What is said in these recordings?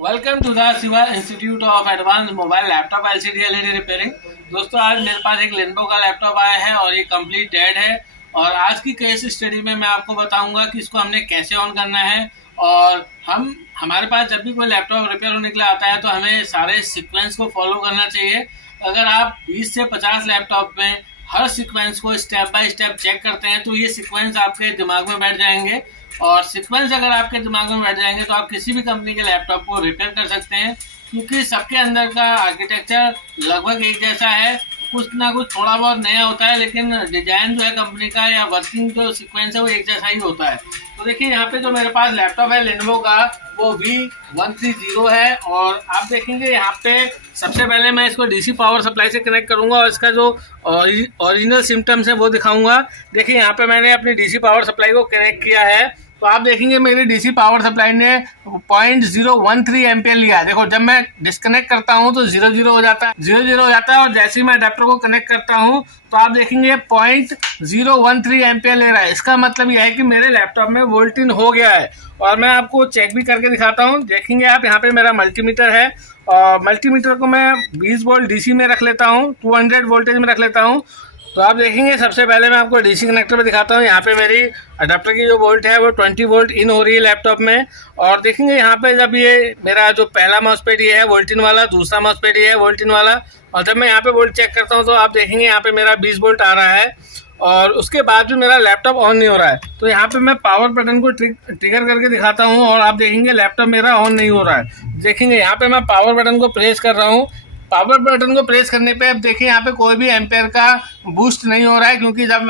Welcome to the Shiva institute of advance mobile laptop LCD LED repairing. दोस्तों, आज मेरे पास एक लेनोवो का लैपटॉप आया है और ये कंप्लीट डेड है। और आज की केस स्टडी में मैं आपको बताऊंगा कि इसको हमने कैसे ऑन करना है। और हमारे पास जब भी कोई लैपटॉप रिपेयर होने के लिए आता है तो हमें सारे सीक्वेंस को फॉलो करना चाहिए। अगर आप 20 से 50 लैपटॉप में हर सीक्वेंस को स्टेप बाय स्टेप चेक करते हैं तो ये सीक्वेंस आपके दिमाग में बैठ जाएंगे। और सीक्वेंस अगर आपके दिमाग में बैठ जाएंगे तो आप किसी भी कंपनी के लैपटॉप को रिपेयर कर सकते हैं, क्योंकि सबके अंदर का आर्किटेक्चर लगभग एक जैसा है। कुछ ना कुछ थोड़ा बहुत नया होता है, लेकिन डिजाइन जो है कंपनी का या वर्किंग जो सीक्वेंस है वो एक जैसा ही होता है। तो देखिए, यहाँ पे जो मेरे पास लैपटॉप है लेनोवो का, वो V130 है। और आप देखेंगे यहाँ पे सबसे पहले मैं इसको डीसी पावर सप्लाई से कनेक्ट करूंगा और इसका जो ओरिजिनल सिम्टम्स है वो दिखाऊंगा। देखिए, यहाँ पे मैंने अपनी डीसी पावर सप्लाई को कनेक्ट किया है तो आप देखेंगे मेरी डीसी पावर सप्लाई ने 0.013 एम्पियर लिया है। देखो, जब मैं डिस्कनेक्ट करता हूँ तो 0 हो जाता है और जैसे ही मैं अडेप्टर को कनेक्ट करता हूँ तो आप देखेंगे 0.013 एम्पियर ले रहा है। इसका मतलब यह है कि मेरे लैपटॉप में वोल्ट इन हो गया है। और मैं आपको चेक भी करके दिखाता हूँ। देखेंगे आप, यहाँ पे मेरा मल्टीमीटर है और मल्टीमीटर को मैं 20 वोल्ट डीसी में रख लेता हूँ, 200 वोल्टेज में रख लेता हूँ। तो आप देखेंगे सबसे पहले मैं आपको डीसी कनेक्टर पे दिखाता हूँ। यहाँ पे मेरी अडाप्टर की जो वोल्ट है वो 20 वोल्ट इन हो रही है लैपटॉप में। और देखेंगे यहाँ पे जब ये मेरा जो पहला माउसपैड ये है वोल्ट इन वाला, दूसरा माउसपैड ये है वोल्ट इन वाला, और जब मैं यहाँ पे वोल्ट चेक करता हूँ तो आप देखेंगे यहाँ पे मेरा 20 वोल्ट आ रहा है। और उसके बाद भी मेरा लैपटॉप ऑन नहीं हो रहा है। तो यहाँ पे मैं पावर बटन को ट्रिगर करके दिखाता हूँ और आप देखेंगे लैपटॉप मेरा ऑन नहीं हो रहा है। देखेंगे यहाँ पे मैं पावर बटन को प्रेस कर रहा हूँ। पावर बटन को प्रेस करने पे अब देखिए यहाँ पे कोई भी एम्पेयर का बूस्ट नहीं हो रहा है, क्योंकि जब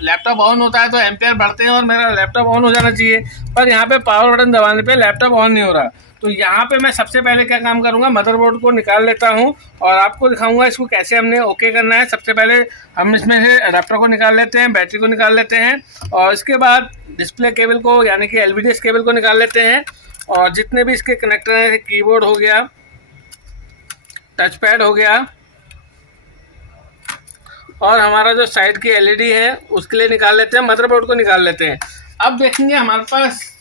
लैपटॉप ऑन होता है तो एम्पेयर बढ़ते हैं और मेरा लैपटॉप ऑन हो जाना चाहिए। पर यहाँ पे पावर बटन दबाने पे लैपटॉप ऑन नहीं हो रहा। तो यहाँ पे मैं सबसे पहले क्या काम करूँगा, मदरबोर्ड को निकाल लेता हूँ और आपको दिखाऊंगा इसको कैसे हमने ओके करना है। सबसे पहले हम इसमें से अडाप्टर को निकाल लेते हैं, बैटरी को निकाल लेते हैं और इसके बाद डिस्प्ले केबल को यानी कि LVDS केबल को निकाल लेते हैं। और जितने भी इसके कनेक्टर हैं, कीबोर्ड हो गया, टच पैड हो गया और हमारा जो साइड की एलईडी है उसके लिए निकाल लेते हैं, मदरबोर्ड को निकाल लेते हैं। अब देखेंगे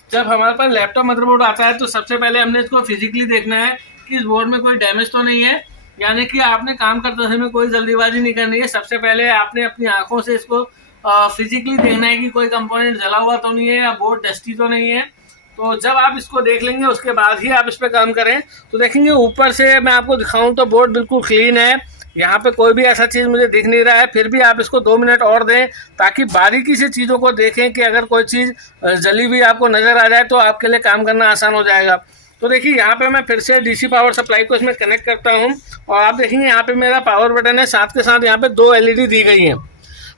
जब हमारे पास लैपटॉप मदरबोर्ड आता है तो सबसे पहले हमने इसको फिजिकली देखना है कि इस बोर्ड में कोई डैमेज तो नहीं है। यानी कि आपने काम करते समय कोई जल्दीबाजी नहीं करनी है। सबसे पहले आपने अपनी आंखों से इसको फिजिकली देखना है कि कोई कंपोनेंट जला हुआ तो नहीं है या बोर्ड डस्टी तो नहीं है। तो जब आप इसको देख लेंगे उसके बाद ही आप इस पर काम करें। तो देखेंगे ऊपर से मैं आपको दिखाऊं तो बोर्ड बिल्कुल क्लीन है, यहाँ पे कोई भी ऐसा चीज़ मुझे दिख नहीं रहा है। फिर भी आप इसको 2 मिनट और दें ताकि बारीकी से चीज़ों को देखें कि अगर कोई चीज़ जली हुई आपको नज़र आ जाए तो आपके लिए काम करना आसान हो जाएगा। तो देखिए, यहाँ पे मैं फिर से डीसी पावर सप्लाई को इसमें कनेक्ट करता हूँ और आप देखेंगे यहाँ पे मेरा पावर बटन है, साथ के साथ यहाँ पे 2 LED दी गई हैं।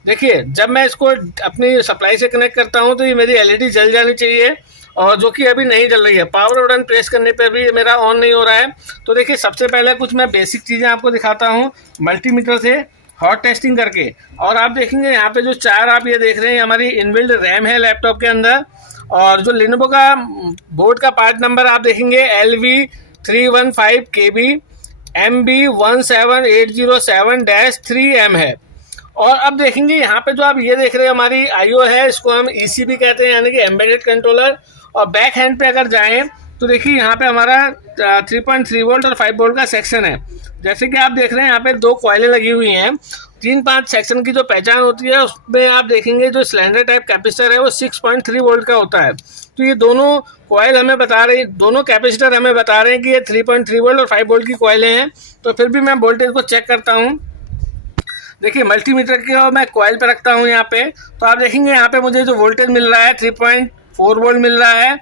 देखिए, जब मैं इसको अपनी सप्लाई से कनेक्ट करता हूँ तो ये मेरी LED जल जानी चाहिए, और जो कि अभी नहीं जल रही है। पावर बटन प्रेस करने पर भी मेरा ऑन नहीं हो रहा है। तो देखिए, सबसे पहले कुछ मैं बेसिक चीज़ें आपको दिखाता हूँ मल्टीमीटर से हॉट टेस्टिंग करके। और आप देखेंगे यहाँ पे जो 4 आप ये देख रहे हैं हमारी इनबिल्ड रैम है लैपटॉप के अंदर। और जो लेनोवो का बोर्ड का पार्ट नंबर आप देखेंगे LV315KB MB17807-3M है। और अब देखेंगे यहाँ पे जो आप ये देख रहे हैं हमारी IO है, इसको हम ECB कहते हैं यानी कि एम्बेडेड कंट्रोलर। और बैक हैंड पे अगर जाएं तो देखिए यहाँ पे हमारा 3.3 वोल्ट और 5 वोल्ट का सेक्शन है। जैसे कि आप देख रहे हैं यहाँ पे 2 कॉइलें लगी हुई हैं। 3-5 सेक्शन की जो पहचान होती है उसमें आप देखेंगे जो सिलेंडर टाइप कैपेसिटर है वो 6.3 वोल्ट का होता है। तो ये दोनों कॉइल हमें बता रहे हैं, दोनों कैपेसिटर हमें बता रहे हैं कि ये 3.3 वोल्ट और 5 वोल्ट की कॉइलें हैं। तो फिर भी मैं वोल्टेज को चेक करता हूँ। देखिए, मल्टीमीटर के मैं कॉइल पे रखता हूँ यहाँ पे, तो आप देखेंगे यहाँ पे मुझे जो वोल्टेज मिल रहा है 3.4 वोल्ट मिल रहा है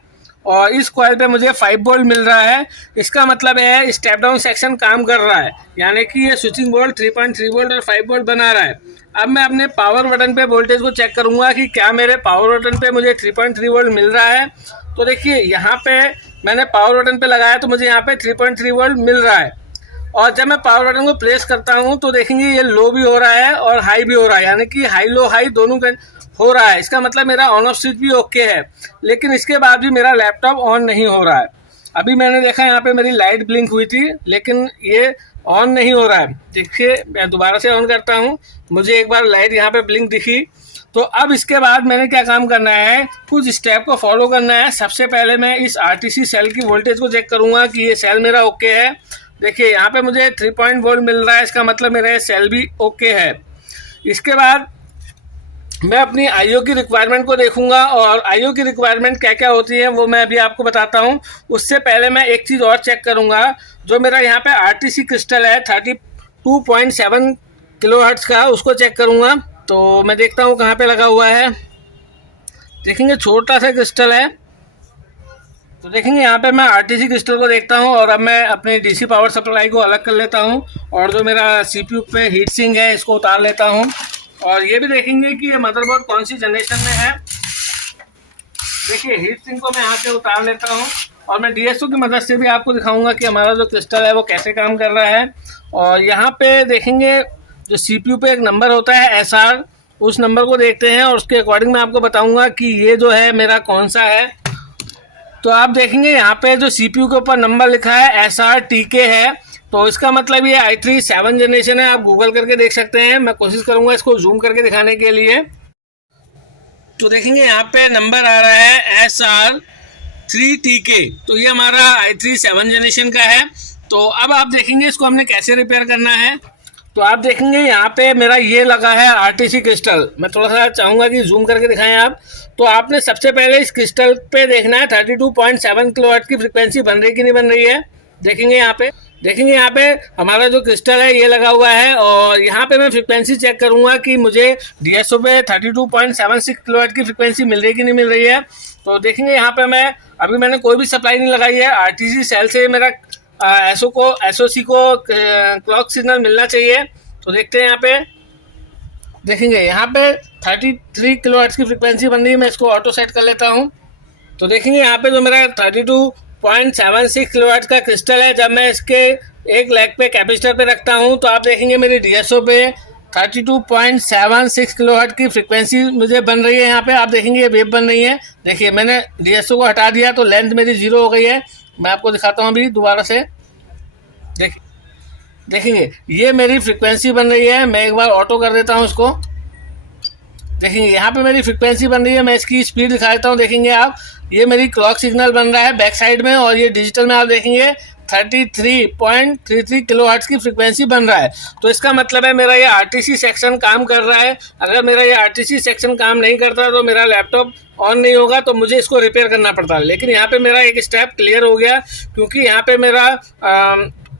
और इस कॉइल पे मुझे 5 वोल्ट मिल रहा है। इसका मतलब है स्टेप डाउन सेक्शन काम कर रहा है, यानी कि ये स्विचिंग वोल्ट 3.3 वोल्ट और 5 वोल्ट बना रहा है। अब मैं अपने पावर बटन पे वोल्टेज को चेक करूँगा कि क्या मेरे पावर बटन पे मुझे 3.3 वोल्ट मिल रहा है। तो देखिए, यहाँ पे मैंने पावर बटन पे लगाया तो मुझे यहाँ पे 3.3 वोल्ट मिल रहा है। और जब मैं पावर बटन को प्रेस करता हूँ तो देखेंगे ये लो भी हो रहा है और हाई भी हो रहा है, यानी कि हाई लो हाई दोनों हो रहा है। इसका मतलब मेरा ऑन ऑफ स्विच भी ओके है, लेकिन इसके बाद भी मेरा लैपटॉप ऑन नहीं हो रहा है। अभी मैंने देखा यहाँ पे मेरी लाइट ब्लिंक हुई थी, लेकिन ये ऑन नहीं हो रहा है। देखिए, मैं दोबारा से ऑन करता हूँ, मुझे एक बार लाइट यहाँ पे ब्लिंक दिखी। तो अब इसके बाद मैंने क्या काम करना है, कुछ स्टेप को फॉलो करना है। सबसे पहले मैं इस आरटीसी सेल की वोल्टेज को चेक करूंगा कि ये सेल मेरा ओके है। देखिए यहाँ पे मुझे 3 पॉइंट वोल्ट मिल रहा है, इसका मतलब मेरा ये सेल भी ओके है। इसके बाद मैं अपनी आईओ की रिक्वायरमेंट को देखूंगा और आईओ की रिक्वायरमेंट क्या क्या होती है वो मैं अभी आपको बताता हूँ। उससे पहले मैं एक चीज़ और चेक करूंगा, जो मेरा यहाँ पे आरटीसी क्रिस्टल है 32.7 किलोहर्ट्ज का, उसको चेक करूंगा। तो मैं देखता हूँ कहाँ पे लगा हुआ है। देखेंगे छोटा सा क्रिस्टल है, तो देखेंगे यहाँ पे मैं आरटीसी क्रिस्टल को देखता हूँ और अब मैं अपने डीसी पावर सप्लाई को अलग कर लेता हूँ और जो मेरा सीपीयू पे हीट सिंक है इसको उतार लेता हूँ। और ये भी देखेंगे कि ये मदरबोर्ड कौन सी जनरेशन में है। देखिए हीट सिंक को मैं यहाँ से उतार लेता हूँ और मैं डीएसओ की मदद से भी आपको दिखाऊंगा कि हमारा जो क्रिस्टल है वो कैसे काम कर रहा है। और यहाँ पे देखेंगे जो सीपीयू पे एक नंबर होता है SR, उस नंबर को देखते हैं और उसके अकॉर्डिंग मैं आपको बताऊंगा कि ये जो है मेरा कौन सा है। तो आप देखेंगे यहाँ पे जो सीपीयू के ऊपर नंबर लिखा है SRTK है, तो इसका मतलब ये i3 7 जनरेशन है। आप गूगल करके देख सकते हैं, मैं कोशिश करूंगा इसको जूम करके दिखाने के लिए। तो देखेंगे यहाँ पे नंबर आ रहा है SR3TK, तो ये हमारा i3 7 जनरेशन का है। तो अब आप देखेंगे इसको हमने कैसे रिपेयर करना है। तो आप देखेंगे यहाँ पे मेरा ये लगा है आरटीसी क्रिस्टल, मैं थोड़ा सा चाहूँगा कि जूम करके दिखाएं आप। तो आपने सबसे पहले इस क्रिस्टल पे देखना है 32.7 किलोवाट की फ्रिक्वेंसी बन रही कि नहीं बन रही है। देखेंगे यहाँ पे हमारा जो क्रिस्टल है ये लगा हुआ है और यहाँ पे मैं फ्रिक्वेंसी चेक करूँगा कि मुझे डीएसओ पे 32.76 किलोवाट की फ्रिक्वेंसी मिल रही कि नहीं मिल रही है। तो देखेंगे यहाँ पे मैंने कोई भी सप्लाई नहीं लगाई है, आरटीसी सेल से मेरा एसओसी को क्लॉक सिग्नल मिलना चाहिए। तो देखते हैं यहाँ पे, देखेंगे यहाँ पे 33 किलोहर्ट्ज की फ्रिक्वेंसी बन रही है। मैं इसको ऑटो सेट कर लेता हूँ। तो देखेंगे यहाँ पे जो मेरा 32.76 किलोहर्ट्ज का क्रिस्टल है, जब मैं इसके एक लेग पे कैपेसिटर पे रखता हूँ तो आप देखेंगे मेरी डीएसओ पे 32.76 किलोहर्ट्ज की फ्रिक्वेंसी मुझे बन रही है। यहाँ पे आप देखेंगे ये वेव बन रही है। देखिए मैंने डीएसओ को हटा दिया तो लेंथ मेरी 0 हो गई है। मैं आपको दिखाता हूँ अभी दोबारा से। देखेंगे ये मेरी फ्रिक्वेंसी बन रही है। मैं एक बार ऑटो कर देता हूँ इसको। देखेंगे यहाँ पे मेरी फ्रिक्वेंसी बन रही है, मैं इसकी स्पीड दिखा देता हूँ। देखेंगे आप, ये मेरी क्लॉक सिग्नल बन रहा है बैक साइड में और ये डिजिटल में आप देखेंगे 33.33 किलोहर्ट्ज की फ्रिक्वेंसी बन रहा है। तो इसका मतलब है मेरा ये आरटीसी सेक्शन काम कर रहा है। अगर मेरा ये आरटीसी सेक्शन काम नहीं करता तो मेरा लैपटॉप ऑन नहीं होगा, तो मुझे इसको रिपेयर करना पड़ता। लेकिन यहाँ पे मेरा एक स्टेप क्लियर हो गया, क्योंकि यहाँ पे मेरा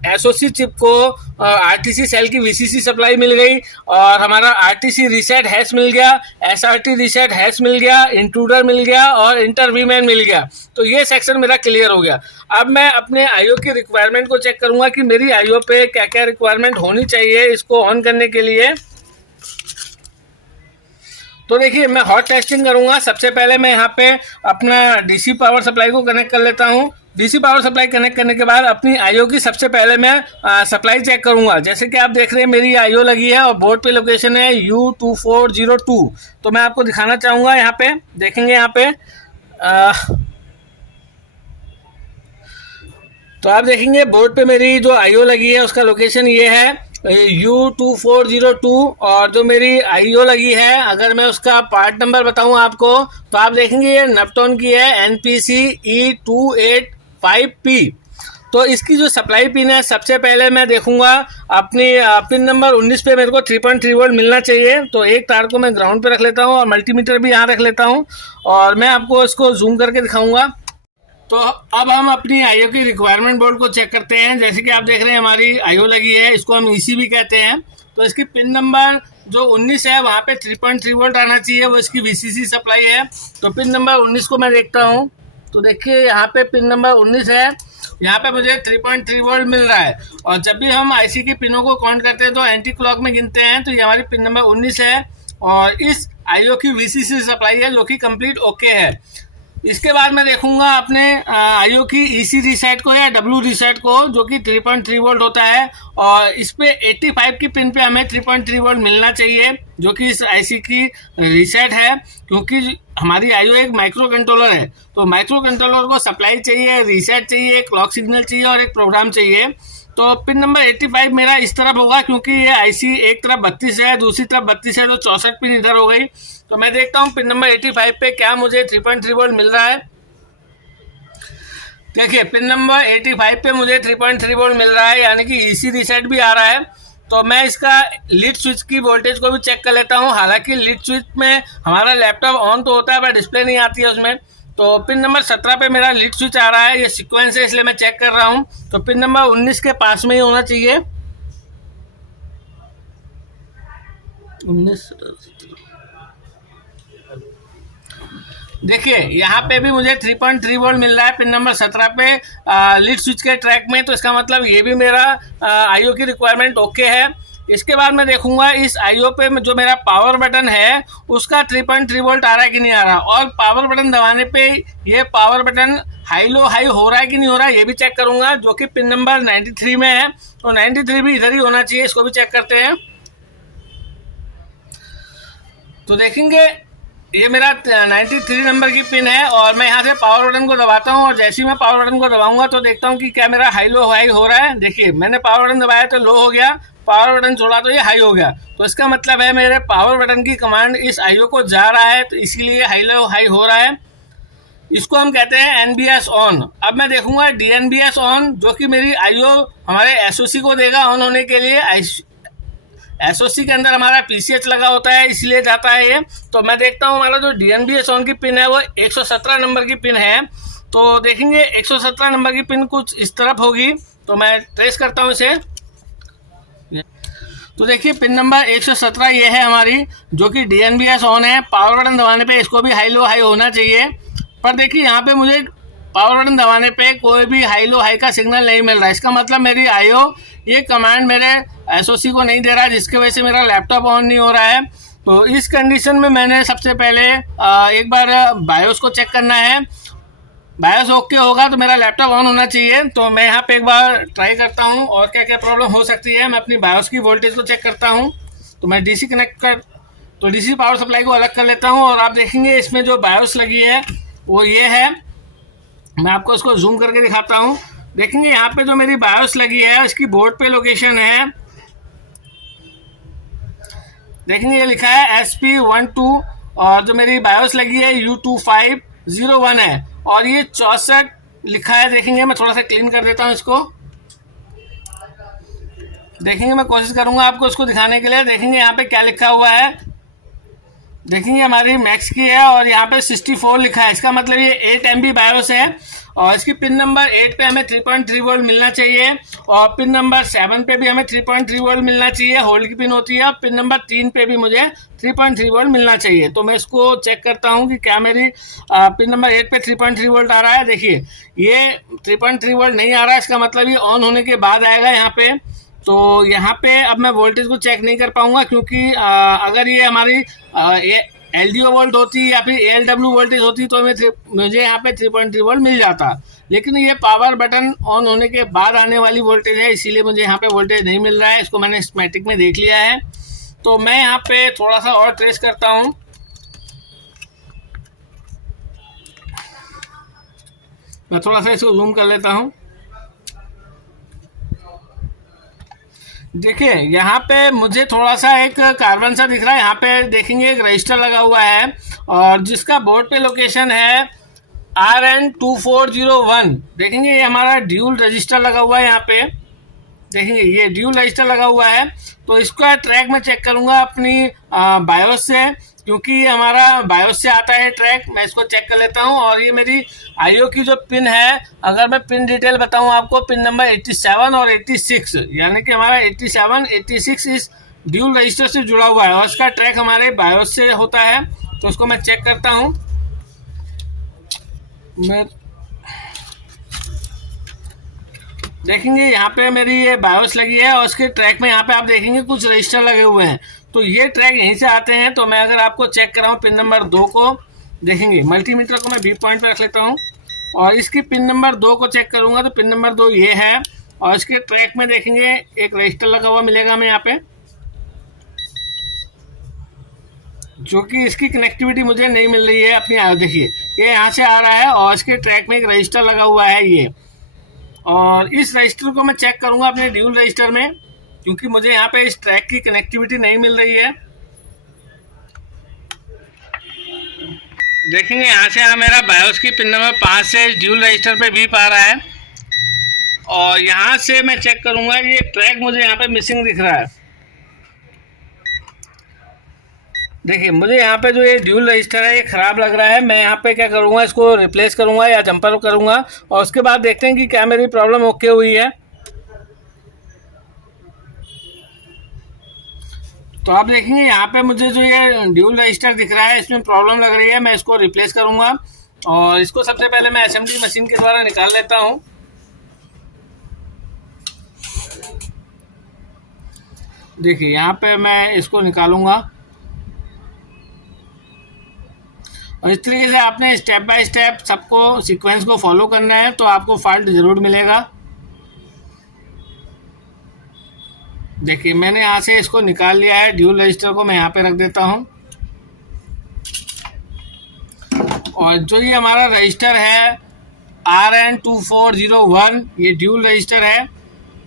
एसओसी चिप को आरटीसी सेल की वीसीसी सप्लाई मिल गई और हमारा आरटीसी रीसेट हैश मिल गया, एसआरटी रीसेट हैश मिल गया, इंट्रूडर मिल गया और इंटर वीमैन मिल गया। तो ये सेक्शन मेरा क्लियर हो गया। अब मैं अपने आईओ की रिक्वायरमेंट को चेक करूंगा कि मेरी आईओ पे क्या क्या रिक्वायरमेंट होनी चाहिए इसको ऑन करने के लिए। तो देखिए मैं हॉट टेस्टिंग करूंगा। सबसे पहले मैं यहाँ पे अपना डीसी पावर सप्लाई को कनेक्ट कर लेता हूँ। डीसी पावर सप्लाई कनेक्ट करने के बाद अपनी आईओ की सबसे पहले मैं सप्लाई चेक करूंगा। जैसे कि आप देख रहे हैं मेरी आईओ लगी है और बोर्ड पे लोकेशन है U2402। तो मैं आपको दिखाना चाहूँगा यहाँ पे। देखेंगे यहाँ पे तो आप देखेंगे बोर्ड पे मेरी जो आईओ लगी है उसका लोकेशन ये है U2402 और जो मेरी आईओ लगी है, अगर मैं उसका पार्ट नंबर बताऊं आपको तो आप देखेंगे ये नपटॉन की है NPC E285P। तो इसकी जो सप्लाई पिन है सबसे पहले मैं देखूंगा अपनी पिन नंबर 19 पे मेरे को 3.3 वोल्ट मिलना चाहिए। तो एक तार को मैं ग्राउंड पे रख लेता हूँ और मल्टीमीटर भी यहाँ रख लेता हूँ और मैं आपको इसको जूम करके दिखाऊंगा। तो अब हम अपनी आईओ की रिक्वायरमेंट बोर्ड को चेक करते हैं। जैसे कि आप देख रहे हैं हमारी आईओ लगी है, इसको हम ईसी भी कहते हैं। तो इसकी पिन नंबर जो 19 है वहाँ पे 3.3 वोल्ट आना चाहिए, वो इसकी वीसीसी सप्लाई है। तो पिन नंबर 19 को मैं देखता हूँ। तो देखिए यहाँ पे पिन नंबर 19 है, यहाँ पे मुझे 3.3 वोल्ट मिल रहा है। और जब भी हम आईसी की पिनों को काउंट करते हैं तो एंटी क्लॉक में गिनते हैं। तो ये हमारी पिन नंबर 19 है और इस आईओ की वीसीसी सप्लाई है जो कि कंप्लीट ओके है। इसके बाद मैं देखूंगा अपने आईओ की ईसी रीसेट को या डब्ल्यू रीसेट को, जो कि 3.3 वोल्ट होता है और इस पे 85 की पिन पे हमें 3.3 वोल्ट मिलना चाहिए, जो कि इस आईसी की रीसेट है। क्योंकि हमारी आईओ एक माइक्रो कंट्रोलर है, तो माइक्रो कंट्रोलर को सप्लाई चाहिए, रीसेट चाहिए, क्लॉक सिग्नल चाहिए और एक प्रोग्राम चाहिए। तो पिन नंबर 85 मेरा इस तरफ होगा, क्योंकि ये आईसी एक तरफ 32 है, दूसरी तरफ 32 है, तो 64 पिन इधर हो गई। तो मैं देखता हूँ पिन नंबर 85 पे क्या मुझे 3.3 वोल्ट मिल रहा है। देखिए पिन नंबर 85 पे मुझे 3.3 वोल्ट मिल रहा है, यानी कि ईसी रीसेट भी आ रहा है। तो मैं इसका लीड स्विच की वोल्टेज को भी चेक कर लेता हूँ। हालांकि लीड स्विच में हमारा लैपटॉप ऑन तो होता है पर डिस्प्ले नहीं आती है उसमें। तो पिन नंबर 17 पे मेरा लीड स्विच आ रहा है, ये सीक्वेंस है इसलिए मैं चेक कर रहा हूँ। तो पिन नंबर 19 के पास में ही होना चाहिए। 19 देखिए यहाँ पे भी मुझे 3.3 वोल्ट मिल रहा है पिन नंबर 17 पे लीड स्विच के ट्रैक में। तो इसका मतलब ये भी मेरा आईओ की रिक्वायरमेंट ओके है। इसके बाद मैं देखूंगा इस आईओ पे जो मेरा पावर बटन है उसका 3.3 वोल्ट आ रहा है कि नहीं आ रहा, और पावर बटन दबाने पे ये power button high low high हो रहा है कि नहीं हो रहा है ये भी चेक करूंगा, जो कि पिन नंबर 93 में है। तो 93 भी इधर ही होना चाहिए, इसको भी चेक करते हैं। तो देखेंगे ये मेरा 93 नंबर की पिन है और मैं यहाँ से पावर बटन को दबाता हूँ, और जैसे ही मैं पावर बटन को दबाऊंगा तो देखता हूँ कि क्या मेरा हाई लो हाई हो रहा है। देखिए मैंने पावर बटन दबाया तो लो हो गया, पावर बटन छोड़ा तो ये हाई हो गया। तो इसका मतलब है मेरे पावर बटन की कमांड इस आईओ को जा रहा है, तो इसीलिए हाई लो हाई हो रहा है। इसको हम कहते हैं एनबीएस ऑन। अब मैं देखूंगा डीएनबीएस ऑन, जो कि मेरी आईओ हमारे एसओसी को देगा ऑन होने के लिए। एसओसी के अंदर हमारा पीसीएच लगा होता है इसलिए जाता है ये। तो मैं देखता हूँ हमारा जो डीएनबीएस ऑन की पिन है वो 117 नंबर की पिन है। तो देखेंगे 117 नंबर की पिन कुछ इस तरफ होगी, तो मैं ट्रेस करता हूँ इसे। तो देखिए पिन नंबर 117 ये है हमारी, जो कि डीएनबीएस ऑन है। पावर बटन दबाने पे इसको भी हाई लो हाई होना चाहिए, पर देखिए यहाँ पे मुझे पावर बटन दबाने पे कोई भी हाई लो हाई का सिग्नल नहीं मिल रहा है। इसका मतलब मेरी आईओ ये कमांड मेरे एसओसी को नहीं दे रहा है, जिसकी वजह से मेरा लैपटॉप ऑन नहीं हो रहा है। तो इस कंडीशन में मैंने सबसे पहले एक बार बायोस को चेक करना है। बायोस ओके होगा तो मेरा लैपटॉप ऑन होना चाहिए। तो मैं यहाँ पे एक बार ट्राई करता हूँ और क्या क्या प्रॉब्लम हो सकती है। मैं अपनी बायोस की वोल्टेज को चेक करता हूँ। तो मैं डीसी पावर सप्लाई को अलग कर लेता हूँ, और आप देखेंगे इसमें जो बायोस लगी है वो ये है। मैं आपको इसको जूम करके दिखाता हूँ। देखेंगे यहाँ पे जो मेरी बायोस लगी है इसकी बोर्ड पे लोकेशन है, देखेंगे ये लिखा है SP12, और जो मेरी बायोस लगी है U2501 है, और ये 64 लिखा है। देखेंगे मैं थोड़ा सा क्लीन कर देता हूँ इसको। देखेंगे मैं कोशिश करूंगा आपको इसको दिखाने के लिए। देखेंगे यहाँ पे क्या लिखा हुआ है, देखेंगे हमारी मैक्स की है और यहाँ पे 64 लिखा है। इसका मतलब ये 8 MB बायोस है, और इसकी पिन नंबर 8 पे हमें 3.3 वोल्ट मिलना चाहिए, और पिन नंबर 7 पे भी हमें 3.3 वोल्ट मिलना चाहिए, होल्ड की पिन होती है। पिन नंबर 3 पे भी मुझे 3.3 वोल्ट मिलना चाहिए। तो मैं इसको चेक करता हूँ कि क्या मेरी पिन नंबर 8 पे 3.3 वोल्ट आ रहा है। देखिए ये 3.3 वोल्ट नहीं आ रहा है, इसका मतलब ये ऑन होने के बाद आएगा यहाँ पे। तो यहाँ पे अब मैं वोल्टेज को चेक नहीं कर पाऊंगा, क्योंकि अगर ये हमारी ये LDO वोल्ट होती या फिर ALW वोल्टेज होती तो मुझे यहाँ पे 3.3 वोल्ट मिल जाता। लेकिन ये पावर बटन ऑन होने के बाद आने वाली वोल्टेज है, इसीलिए मुझे यहाँ पे वोल्टेज नहीं मिल रहा है। इसको मैंने स्कीमेटिक में देख लिया है। तो मैं यहाँ पे थोड़ा सा और ट्रेस करता हूँ। मैं थोड़ा सा इसको जूम कर लेता हूँ। देखिए यहाँ पे मुझे थोड़ा सा एक कार्बन सा दिख रहा है। यहाँ पे देखेंगे एक रजिस्टर लगा हुआ है, और जिसका बोर्ड पे लोकेशन है RN2401। देखेंगे ये हमारा ड्यूल रजिस्टर लगा हुआ है। यहाँ पे देखेंगे ये ड्यूल रजिस्टर लगा हुआ है। तो इसका ट्रैक मैं चेक करूंगा अपनी बायोस से, क्योंकि ये हमारा बायोस से आता है ट्रैक। मैं इसको चेक कर लेता हूँ। और ये मेरी आईओ की जो पिन है, अगर मैं पिन डिटेल बताऊँ आपको, पिन नंबर 87 और 86, यानी कि हमारा 87 86 इस ड्यूल रजिस्टर से जुड़ा हुआ है, और इसका ट्रैक हमारे बायोस से होता है। तो उसको मैं चेक करता हूँ। मैं देखेंगे यहाँ पे मेरी ये बायोस लगी है, और उसके ट्रैक में यहाँ पे आप देखेंगे कुछ रजिस्टर लगे हुए हैं। तो ये ट्रैक यहीं से आते हैं। तो मैं अगर आपको चेक कराऊँ पिन नंबर 2 को, देखेंगे मल्टीमीटर को मैं बी पॉइंट पे रख लेता हूँ, और इसकी पिन नंबर 2 को चेक करूँगा। तो पिन नंबर 2 ये है, और इसके ट्रैक में देखेंगे एक रजिस्टर लगा हुआ मिलेगा हमें यहाँ पे, जो कि इसकी कनेक्टिविटी मुझे नहीं मिल रही है अपनी। देखिए ये यहाँ से आ रहा है, और इसके ट्रैक में एक रजिस्टर लगा हुआ है ये, और इस रजिस्टर को मैं चेक करूंगा अपने ड्यूल रजिस्टर में, क्योंकि मुझे यहाँ पे इस ट्रैक की कनेक्टिविटी नहीं मिल रही है। देखेंगे यहाँ से मेरा बायोस की पिन नंबर 5 से ड्यूल रजिस्टर पे बीप आ रहा है, और यहाँ से मैं चेक करूँगा, ये ट्रैक मुझे यहाँ पे मिसिंग दिख रहा है। देखिए मुझे यहाँ पे जो ये ड्यूल रजिस्टर है ये ख़राब लग रहा है। मैं यहाँ पे क्या करूँगा, इसको रिप्लेस करूँगा या जंपर करूँगा, और उसके बाद देखते हैं कि क्या मेरी प्रॉब्लम ओके हुई है। तो आप देखेंगे यहाँ पे मुझे जो ये ड्यूल रजिस्टर दिख रहा है इसमें प्रॉब्लम लग रही है। मैं इसको रिप्लेस करूँगा, और इसको सबसे पहले मैं असेंबली मशीन के द्वारा निकाल लेता हूँ। देखिए यहाँ पे मैं इसको निकालूंगा, और इस तरीके से आपने स्टेप बाय स्टेप सबको सीक्वेंस को फॉलो करना है, तो आपको फॉल्ट ज़रूर मिलेगा। देखिए मैंने यहाँ से इसको निकाल लिया है, ड्यूल रजिस्टर को मैं यहाँ पे रख देता हूँ। और जो ये हमारा रजिस्टर है RN2401, ये ड्यूल रजिस्टर है,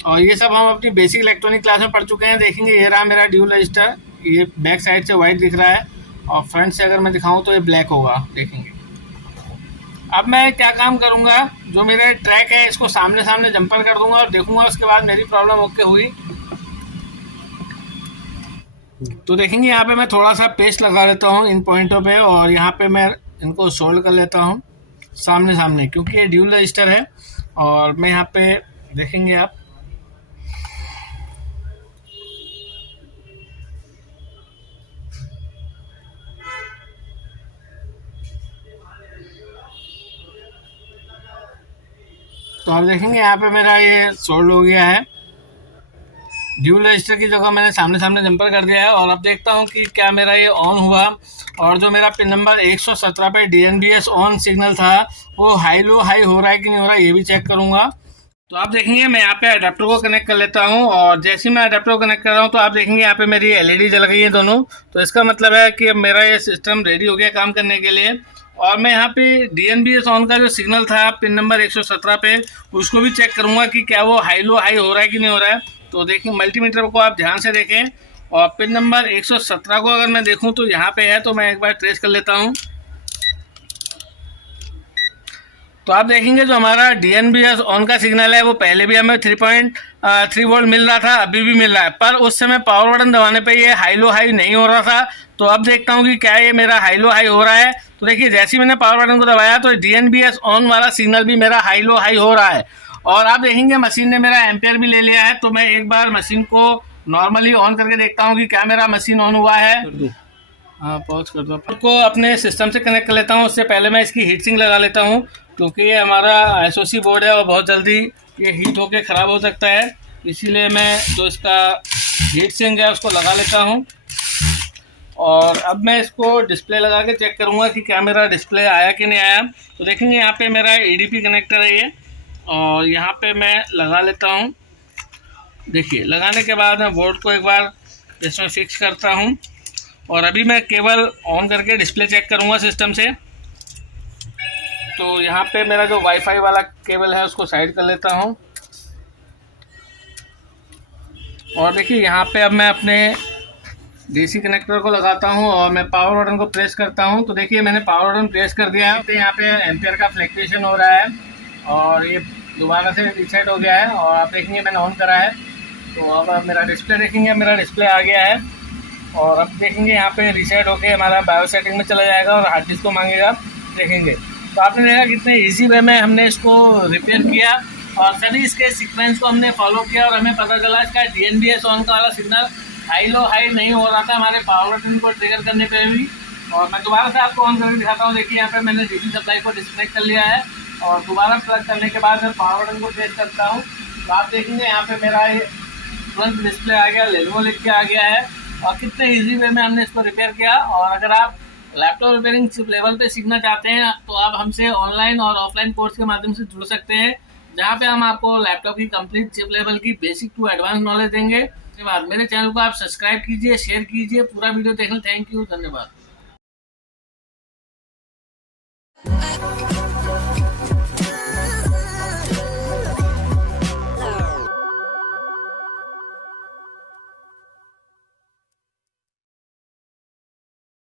और ये सब हम अपनी बेसिक इलेक्ट्रॉनिक क्लास में पढ़ चुके हैं। देखेंगे ये रहा मेरा ड्यूल रजिस्टर, ये बैक साइड से वाइट दिख रहा है, और फ्रंट से अगर मैं दिखाऊं तो ये ब्लैक होगा। देखेंगे अब मैं क्या काम करूंगा, जो मेरा ट्रैक है इसको सामने सामने जंपर कर दूंगा और देखूंगा उसके बाद मेरी प्रॉब्लम ओके हुई। तो देखेंगे यहाँ पे मैं थोड़ा सा पेस्ट लगा लेता हूँ इन पॉइंटों पे, और यहाँ पे मैं इनको सोल्ड कर लेता हूँ सामने सामने, क्योंकि ये ड्यूल रजिस्टर है। और मैं यहाँ पे देखेंगे आप, तो आप देखेंगे यहाँ पे मेरा ये सोल्ड हो गया है। ड्यूल रजिस्टर की जगह मैंने सामने सामने जंपर कर दिया है, और अब देखता हूँ कि क्या मेरा ये ऑन हुआ, और जो मेरा पिन नंबर 117 पे DNBS ऑन सिग्नल था वो हाई लो हाई हो रहा है कि नहीं हो रहा है, ये भी चेक करूँगा। तो आप देखेंगे मैं यहाँ पे अडेप्टर को कनेक्ट कर लेता हूँ, और जैसे ही मैं अडेप्टर को कनेक्ट कर रहा हूँ तो आप देखेंगे यहाँ पे मेरी LED जल गई है दोनों। तो इसका मतलब है कि अब मेरा ये सिस्टम रेडी हो गया काम करने के लिए। और मैं यहाँ पे DNBS ऑन का जो सिग्नल था पिन नंबर 117 पे, उसको भी चेक करूँगा कि क्या वो हाई लो हाई हो रहा है कि नहीं हो रहा है। तो देखिए मल्टीमीटर को आप ध्यान से देखें, और पिन नंबर 117 को अगर मैं देखूँ तो यहाँ पे है, तो मैं एक बार ट्रेस कर लेता हूँ। तो आप देखेंगे जो हमारा DNBS ऑन का सिग्नल है वो पहले भी हमें 3.3 वोल्ट मिल रहा था, अभी भी मिल रहा है, पर उस समय पावर बटन दबाने पे ये हाई लो हाई नहीं हो रहा था। तो अब देखता हूँ कि क्या ये मेरा हाई लो हाई हो रहा है। तो देखिए जैसे ही मैंने पावर बटन को दबाया तो DNBS ऑन वाला सिग्नल भी मेरा हाई लो हाई हो रहा है। और आप देखेंगे मशीन ने मेरा एम्पेयर भी ले लिया है। तो मैं एक बार मशीन को नॉर्मली ऑन करके देखता हूँ कि क्या मेरा मशीन ऑन हुआ है। हाँ पॉज कर दो। को अपने सिस्टम से कनेक्ट कर लेता हूँ, उससे पहले मैं इसकी हीट सिंक लगा लेता हूँ, क्योंकि ये हमारा SOC बोर्ड है और बहुत जल्दी ये हीट होके ख़राब हो सकता है। इसीलिए मैं जो इसका हीट सिंक है उसको लगा लेता हूँ। और अब मैं इसको डिस्प्ले लगा के चेक करूँगा कि क्या मेरा डिस्प्ले आया कि नहीं आया। तो देखेंगे यहाँ पे मेरा EDP कनेक्टर है ये, और यहाँ पे मैं लगा लेता हूँ। देखिए लगाने के बाद मैं बोर्ड को एक बार इसमें फिक्स करता हूँ, और अभी मैं केबल ऑन करके डिस्प्ले चेक करूँगा सिस्टम से। तो यहाँ पे मेरा जो वाईफाई वाला केबल है उसको साइड कर लेता हूँ, और देखिए यहाँ पे अब मैं अपने DC कनेक्टर को लगाता हूँ और मैं पावर बटन को प्रेस करता हूँ। तो देखिए मैंने पावर बटन प्रेस कर दिया है। तो यहाँ पे एम्पियर का फ्लक्चुएशन हो रहा है, और ये दोबारा से रीसेट हो गया है, और आप देखेंगे मैंने ऑन करा है। तो अब मेरा डिस्प्ले देखेंगे, मेरा डिस्प्ले आ गया है, और अब देखेंगे यहाँ पे रीसेट होके हमारा बायो सेटिंग में चला जाएगा और हार्ड डिस्क को मांगेगा। देखेंगे तो आपने देखा कितने इजी वे में हमने इसको रिपेयर किया, और सभी इसके सीक्वेंस को हमने फॉलो किया, और हमें पता चला इसका DNBS ऑन का वाला सिग्नल हाई लो हाई नहीं हो रहा था हमारे पावर बटन को ट्रिगर करने पे भी। और मैं दोबारा से आपको ऑन करके दिखाता हूँ। देखिए यहाँ पे मैंने DC सप्लाई को डिस्कनेक्ट कर लिया है, और दोबारा प्लग करने के बाद मैं पावर बटन को प्रेस करता हूँ। तो आप देखेंगे यहाँ पे मेरा ये तुरंत डिस्प्ले आ गया, लेनोवो लिख के आ गया है, और कितने इजी वे में हमने इसको रिपेयर किया। और अगर आप लैपटॉप रिपेयरिंग चिप लेवल पे सीखना चाहते हैं तो आप हमसे ऑनलाइन और ऑफलाइन कोर्स के माध्यम से जुड़ सकते हैं, जहाँ पे हम आपको लैपटॉप की कंप्लीट चिप लेवल की बेसिक टू एडवांस नॉलेज देंगे। उसके बाद मेरे चैनल को आप सब्सक्राइब कीजिए, शेयर कीजिए, पूरा वीडियो देखने। थैंक यू, धन्यवाद।